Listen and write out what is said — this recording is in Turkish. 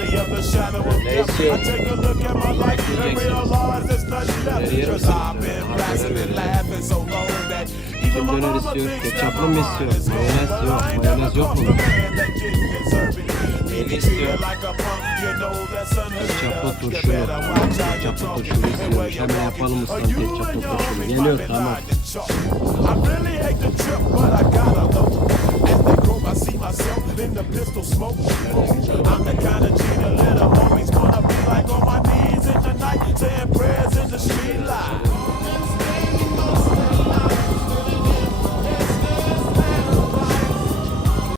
Ne istiyor? Kim döner istiyor? Ketçaplı mı istiyor? Mayonez yok. Mayonez yok mu? Neyini istiyor? Ketçaplı turşulu. Ketçaplı turşulu istiyormuş. Hemen yapalım ustam ketçaplı turşulu. Geliyor tamam. I see myself in the pistol smoke. I'm the kind of cheater that